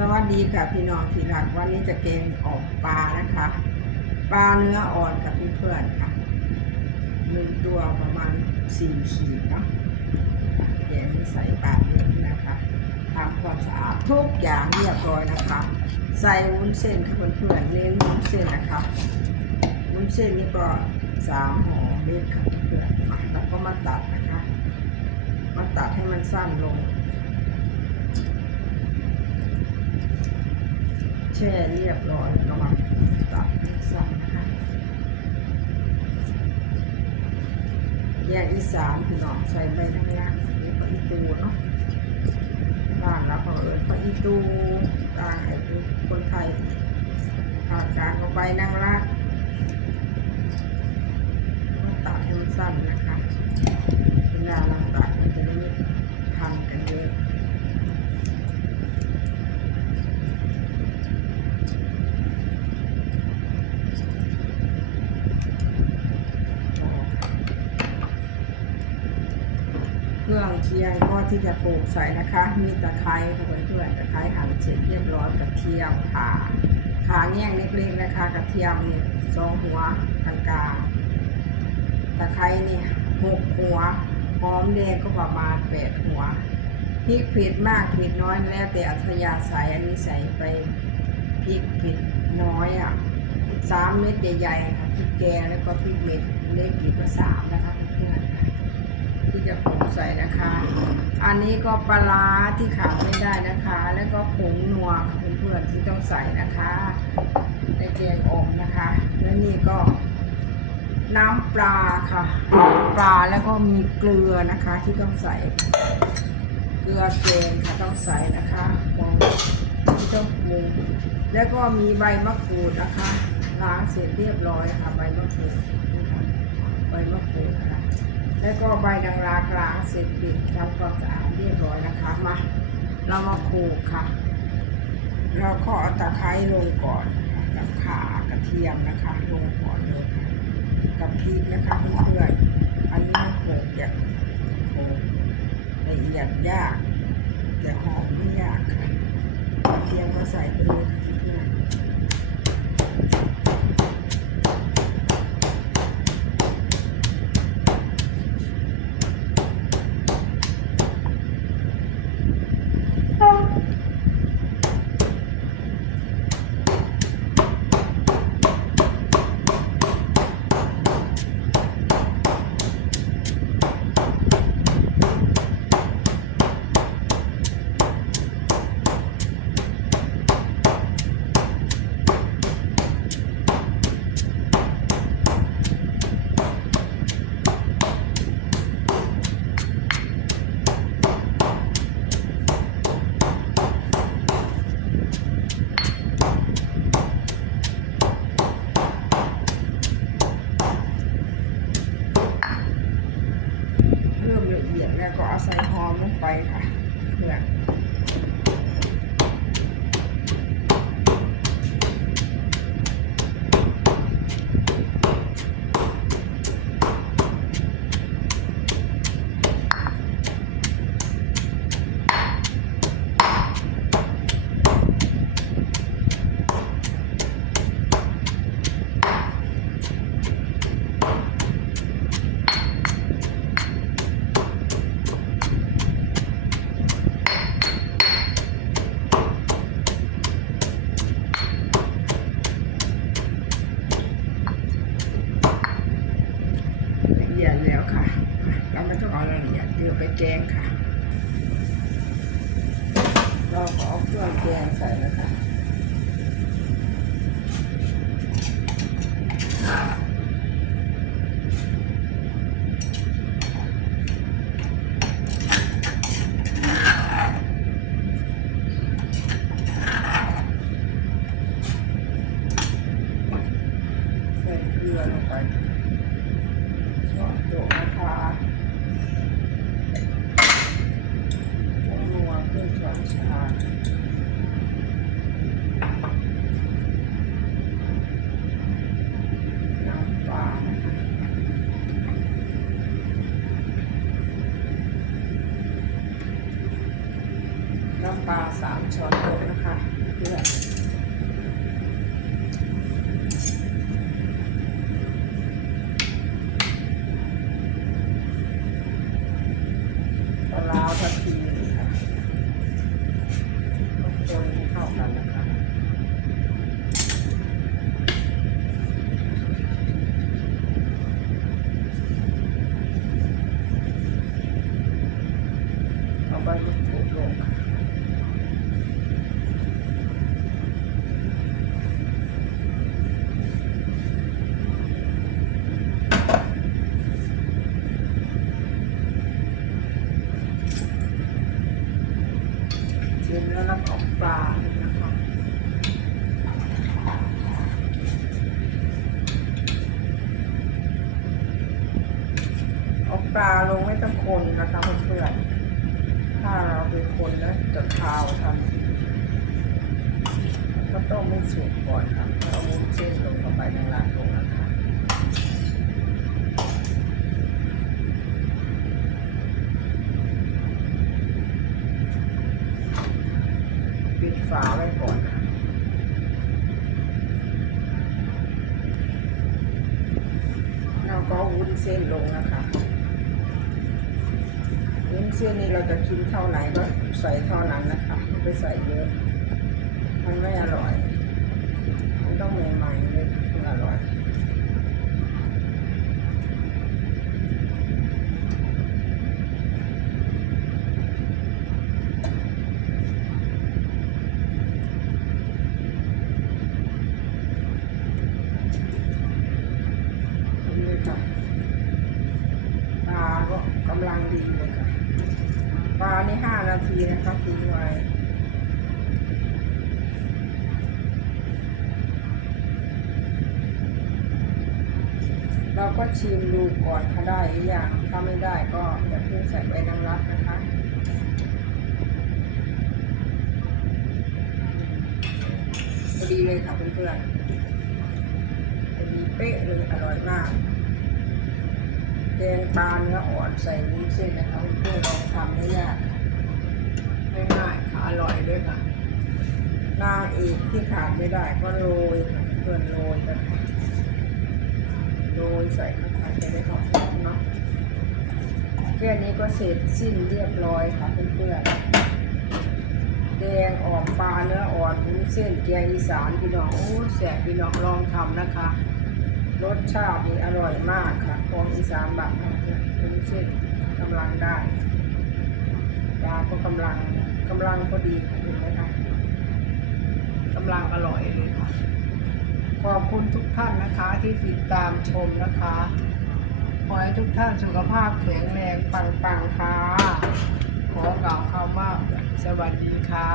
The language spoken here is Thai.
สวัสดีค่ะพี่น้องที่รักวันนี้จะแกงออกปลานะคะปลาเนื้ออ่อนกับเพื่อนๆค่ะหนึ่งตัวประมาณสี่ขีดเนาะแกงใส่ปลาเนื้อนะคะทำความสะอาดทุกอย่างเรียบร้อยนะคะ ใส่วุ้นเส้นค่ะเพื่อนๆเน้นวุ้นเส้นนะคะวุ้นเส้นนี่ก็สามห่อเล็กค่ะเพื่อนๆแล้วก็มาตัดนะคะ มาตัดให้มันสั้นลง แช่เรียบร้อยแล้วมาตัดอีสั้นนะคะแยกอีสานพี่น้องใส่ใบทั้งล่างนี่ปลาอีตูเนาะบ้านแล้วก็เอิญปลาอีตูต่างไอ้คนไทยภาคกลางก็ใบนางรากก็ตัดให้มันสั้นนะคะเวลาเราตัดมันจะได้ไม่พันกันเยอะ เครื่องเคียงก็ที่จะปลูกใส่นะคะ มีตะไคร้ค่ะเพื่อนๆตะไคร้หั่นเสร็จเรียบร้อยกระเทียมข่าขาแง่งเล็กๆนะคะ กระเทียมเนี่ยสองหัวกลางๆตะไคร้เนี่ยหกหัวหอมแดงก็ประมาณแปดหัวพริกเผ็ดมากเผ็ดน้อยแล้วแต่อัธยาศัยอันนี้ใส่ไปพริกเผ็ดน้อยอะสามเม็ดใหญ่ๆค่ะพริกแกงแล้วก็พริกเม็ดเล็กอีกก็สามนะคะเพื่อนๆ ที่จะผงใส่นะคะ อันนี้ก็ปลาที่ขาดไม่ได้นะคะ แล้วก็ผงนัวเพื่อนๆที่ต้องใส่นะคะในแกงอ่อมนะคะ และนี่ก็น้ำปลาค่ะ ปลาแล้วก็มีเกลือนะคะที่ต้องใส่ เกลือแกงค่ะต้องใส่นะคะมองที่ต้องปรุงแล้วก็มีใบมะกรูดนะคะล้างเสร็จเรียบร้อยค่ะใบมะกรูดนะคะใบมะกรูดค่ะ แล้วก็ใบดังรากล้างเสร็จบิดทำความสะอาดเรียบร้อยนะคะมาเรามาโขลกค่ะ เราก็เอาตะไคร้ลงก่อนกับข่ากระเทียมนะคะลงก่อนเลยค่ะกับพริกนะคะเพื่อนๆอันนี้มันโขกอย่างโขลกละเอียดยากแต่หอมไม่ยากค่ะกระเทียมก็ใส่ไปเลยค่ะเพื่อน แล้วก็เอาใส่หอมลงไปค่ะเพื่อน ยดแล้วค่ะ เราไม่ต้องเอาละเอียดเดี๋ยวไปแกงค่ะ เราก็เอาเครื่องแกงใส่แล้วค่ะ ปลาสามช้อนโต๊ะนะคะเพื่อปลาทับทีค่ะคนให้เข้ากันนะคะเอาใบมะกรูดลงค่ะ้วก็ขอปลานเอาปลาลงไม่ต้องคนนะคะเพื่อนถ้าเราเป็นคนนะจะคาวทำก็ต้องไม่สุกก่อนค่ะเอาวุ้นเส้นลงเข้าไปในร้านลงนะคะ ฝาไว้ก่อนค่ะเราก็วุ้นเส้นลงนะคะวุ้นเส้นนี่เราจะกินเท่าไหร่ก็ใส่เท่านั้นนะคะไม่ไปใส่เยอะ มันไม่อร่อย มันต้องใหม่ๆเลยถึงอร่อย เราก็ชิมดูก่อนถ้าได้หรือยังถ้าไม่ได้ก็อย่าเพิ่งใส่ใบนางรักนะคะพอดีเลยค่ะเพื่อนๆพอดีเป๊ะเลยอร่อยมากแกงปลาเนื้ออ่อนใส่วุ้นเส้นนะคะเพื่อนๆลองทำไม่ยากค่ะ ง่ายๆค่ะอร่อยด้วยค่ะนางเอกที่ขาดไม่ได้ก็โรยค่ะเพื่อนโรยกันค่ะโรยใส่เข้าไปจะได้หอมเนาะแค่นี้ก็เสร็จสิ้นเรียบร้อยค่ะเพื่อนๆแกงออกปลาเนื้ออ่อนวุ้นเส้นแกงอีสานพี่น้องโอ้แสบพี่น้องลองทำนะคะ รสชาตินี่อร่อยมากค่ะของอีสานแบบนั้นเส้นกำลังได้ปลาก็กำลัง กำลังพอดีเห็นไหมคะกำลังอร่อยเลยค่ะ ขอบคุณทุกท่านนะคะที่ติดตามชมนะคะขอให้ทุกท่านสุขภาพแข็งแรงปังๆค่ะ ขอกล่าวคำว่าสวัสดีค่ะ